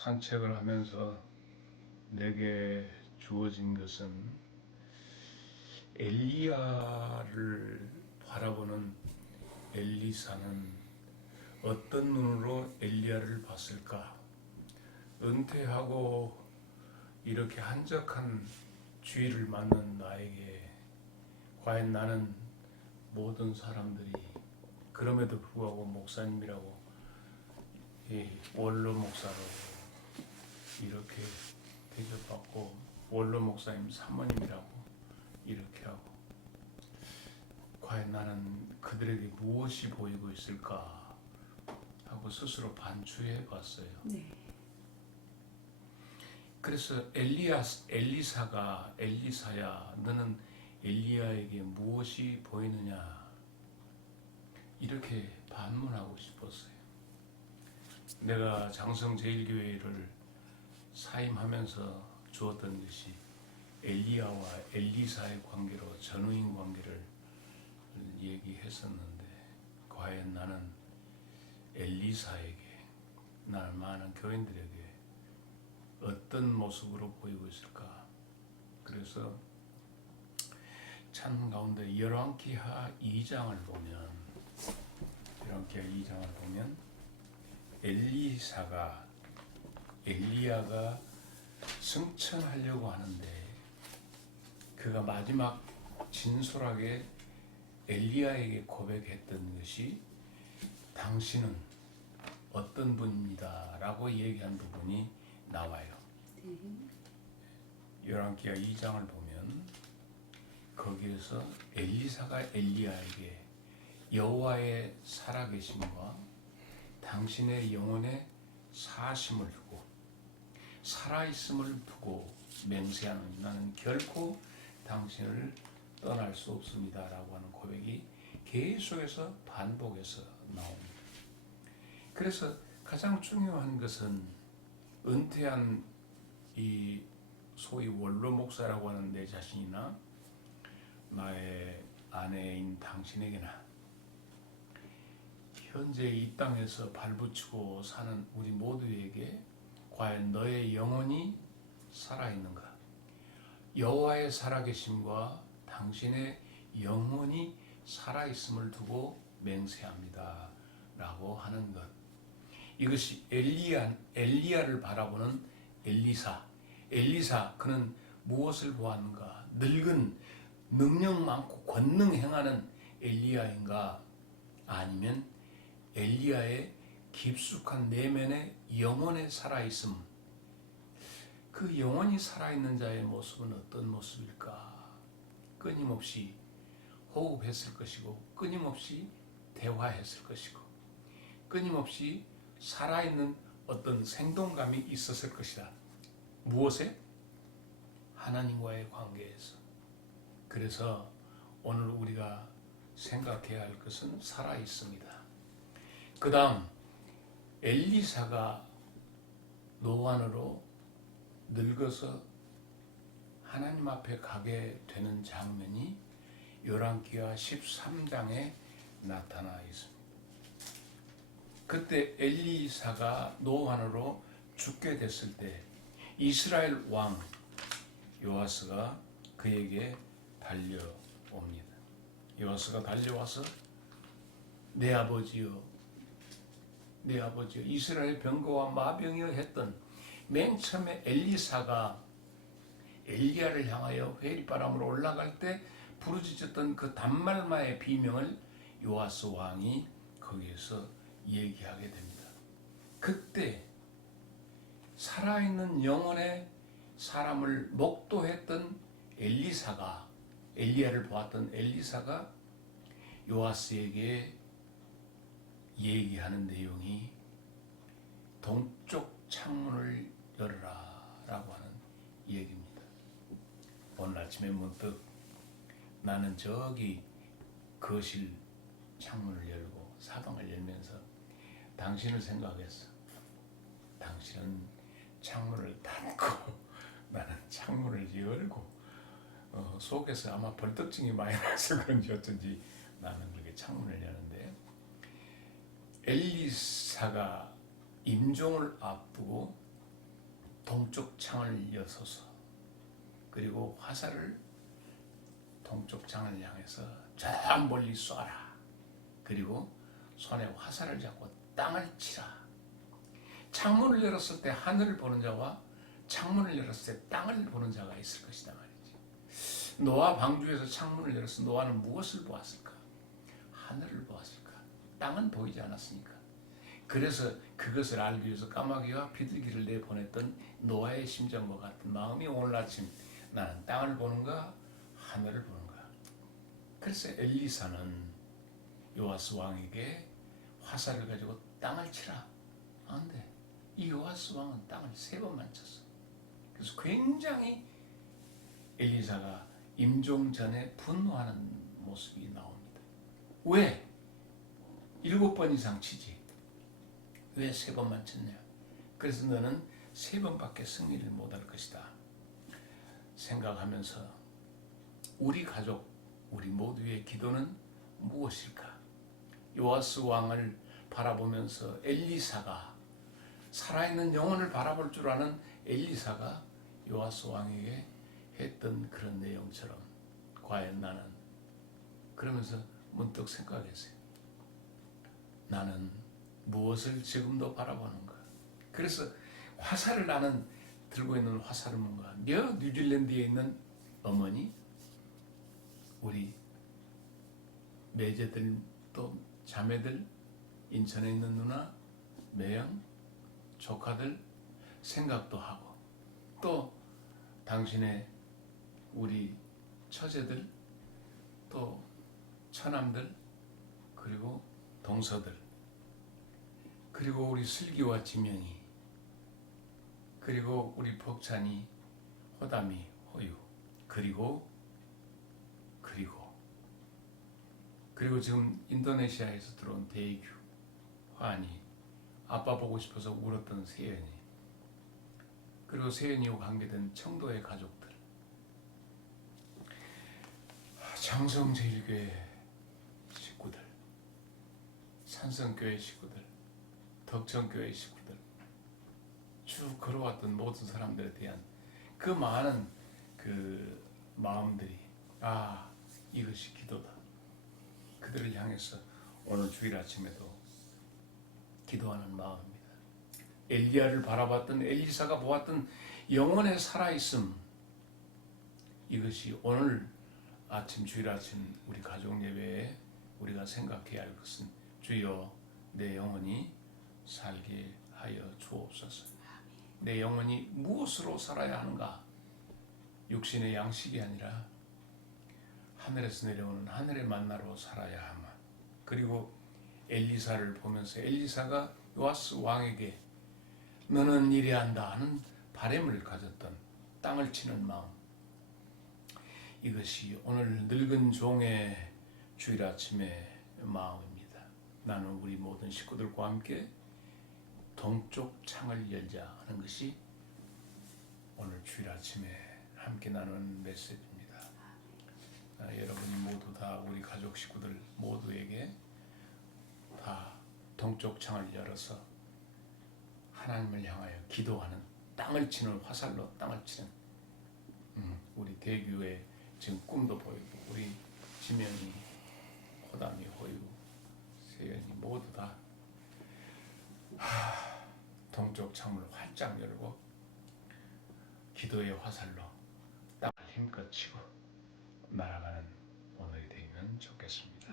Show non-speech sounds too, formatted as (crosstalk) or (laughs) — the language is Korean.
산책을 하면서 내게 주어진 것은 엘리야를 바라보는 엘리사는 어떤 눈으로 엘리야를 봤을까? 은퇴하고 이렇게 한적한 주의를 맞는 나에게 과연 나는 모든 사람들이 그럼에도 불구하고 목사님이라고 이 원로 목사로 이렇게 대접받고 원로 목사님 사모님이라고 이렇게 하고 과연 나는 그들에게 무엇이 보이고 있을까 하고 스스로 반추해 봤어요. 네. 그래서 엘리야 엘리사가 엘리사야 너는 엘리야에게 무엇이 보이느냐 이렇게 반문하고 싶었어요. 내가 장성 제일교회를 사임하면서 주었던 것이 엘리야와 엘리사의 관계로 전우인 관계를 얘기했었는데 과연 나는 엘리사에게 나는 많은 교인들에게 어떤 모습으로 보이고 있을까? 그래서 찬 가운데 열왕기하 2장을 보면 열왕기하 2장을 보면 엘리사가 엘리야가 승천하려고 하는데 그가 마지막 진솔하게 엘리야에게 고백했던 것이 당신은 어떤 분입니다라고 얘기한 부분이 나와요. 네. 열왕기하 2장을 보면 거기에서 엘리사가 엘리야에게 여호와의 살아계심과 당신의 영혼에 사심을 두고 살아있음을 두고 맹세하는 나는 결코 당신을 떠날 수 없습니다 라고 하는 고백이 계속해서 반복해서 나옵니다. 그래서 가장 중요한 것은 은퇴한 이 소위 원로 목사라고 하는 내 자신이나 나의 아내인 당신에게나 현재 이 땅에서 발붙이고 사는 우리 모두에게 과연 너의 영혼이 살아있는가? 여호와의 살아계심과 당신의 영혼이 살아있음을 두고 맹세합니다. 라고 하는 것. 이것이 엘리야, 엘리야를 바라보는 엘리사. 엘리사, 그는 무엇을 보았는가? 늙은 능력 많고 권능 행하는 엘리야인가? 아니면 엘리야의 깊숙한 내면의 영혼의 살아있음. 그 영혼이 살아있는 자의 모습은 어떤 모습일까? 끊임없이 호흡했을 것이고, 끊임없이 대화했을 것이고, 끊임없이 살아있는 어떤 생동감이 있었을 것이다. 무엇에? 하나님과의 관계에서. 그래서 오늘 우리가 생각해야 할 것은 살아있습니다. 그 다음, 엘리사가 노안으로 늙어서 하나님 앞에 가게 되는 장면이 요란기와 13장에 나타나 있습니다. 그때 엘리사가 노안으로 죽게 됐을 때 이스라엘 왕 요아스가 그에게 달려옵니다. 요아스가 달려와서 내 아버지여 내 아버지여 이스라엘 병거와 마병이여 했던 맨 처음에 엘리사가 엘리야를 향하여 회리바람으로 올라갈 때 부르짖었던 그 단말마의 비명을 요아스 왕이 거기에서 얘기하게 됩니다. 그때 살아있는 영혼의 사람을 목도했던 엘리사가 엘리야를 보았던 엘리사가 요아스에게 얘기하는 내용이 동쪽 창문을 열어라 라고 하는 얘기입니다. 오늘 아침에 문득 나는 저기 거실 창문을 열고 사방을 열면서 당신을 생각했어. 당신은 창문을 닫고 (laughs) 나는 창문을 열고 어, 속에서 아마 벌떡증이 많이 나서 그런지 어쩐지 나는 그렇게 창문을 여는데 엘리사가 임종을 앞두고 동쪽 창을 여서서 그리고 화살을 동쪽 창을 향해서 저 멀리 쏴라. 그리고 손에 화살을 잡고 땅을 치라. 창문을 열었을 때 하늘을 보는 자와 창문을 열었을 때 땅을 보는 자가 있을 것이다 말이지. 노아 방주에서 창문을 열어서 노아는 무엇을 보았을까? 하늘을 보았을까? 땅은 보이지 않았으니까. 그래서 그것을 알기 위해서 까마귀와 비둘기를 내보냈던 노아의 심정과 같은 마음이 오늘 아침 나는 땅을 보는가 하늘을 보는가. 그래서 엘리사는 요아스 왕에게 화살을 가지고 땅을 치라. 안 돼. 이 요아스 왕은 땅을 세 번만 쳤어. 그래서 굉장히 엘리사가 임종 전에 분노하는 모습이 나옵니다. 왜? 일곱 번 이상 치지. 왜 세 번만 쳤냐? 그래서 너는 세 번밖에 승리를 못할 것이다. 생각하면서 우리 가족, 우리 모두의 기도는 무엇일까? 요아스 왕을 바라보면서 엘리사가 살아있는 영혼을 바라볼 줄 아는 엘리사가 요아스 왕에게 했던 그런 내용처럼 과연 나는 그러면서 문득 생각했어요. 나는 무엇을 지금도 바라보는가? 그래서 화살을 나는 들고 있는 화살은 뭔가? 며 뉴질랜드에 있는 어머니, 우리 매제들 또 자매들, 인천에 있는 누나, 매형, 조카들 생각도 하고 또 당신의 우리 처제들 또 처남들 그리고 동서들 그리고 우리 슬기와 지명이 그리고 우리 벅찬이 호담이 호유 그리고 그리고. 그리고 지금 인도네시아에서 들어온 대규 환희 아빠 보고 싶어서 울었던 세연이 그리고 세연이와 관계된 청도의 가족들. 장성제일교회 식구들 산성교회 식구들 덕천교회 식구들 쭉 걸어왔던 모든 사람들에 대한 그 많은 그 마음들이 아 이것이 기도다 그들을 향해서 오늘 주일 아침에도 기도하는 마음입니다. 엘리야를 바라봤던 엘리사가 보았던 영혼의 살아있음 이것이 오늘 아침 주일 아침 우리 가족 예배에 우리가 생각해야 할 것은 주여 내 영혼이 살게 하여 주옵소서. 내 영혼이 무엇으로 살아야 하는가? 육신의 양식이 아니라 하늘에서 내려오는 하늘의 만나로 살아야 하마. 그리고 엘리사를 보면서 엘리사가 요아스 왕에게 너는 이래야 한다 하는 바램을 가졌던 땅을 치는 마음. 이것이 오늘 늙은 종의 주일 아침의 마음입니다. 나는 우리 모든 식구들과 함께 동쪽 창을 열자 하는 것이 오늘 주일 아침에 함께 나누는 메시지입니다. 아, 여러분이 모두 다 우리 가족 식구들 모두에게 다 동쪽 창을 열어서 하나님을 향하여 기도하는 땅을 치는 화살로 땅을 치는 음, 우리 대규의 지금 꿈도 보이고 우리 지명이 호유 세연이 모두 다 하, 동쪽 창문을 활짝 열고 기도의 화살로 땅을 힘껏 치고 날아가는 오늘이 되면 좋겠습니다.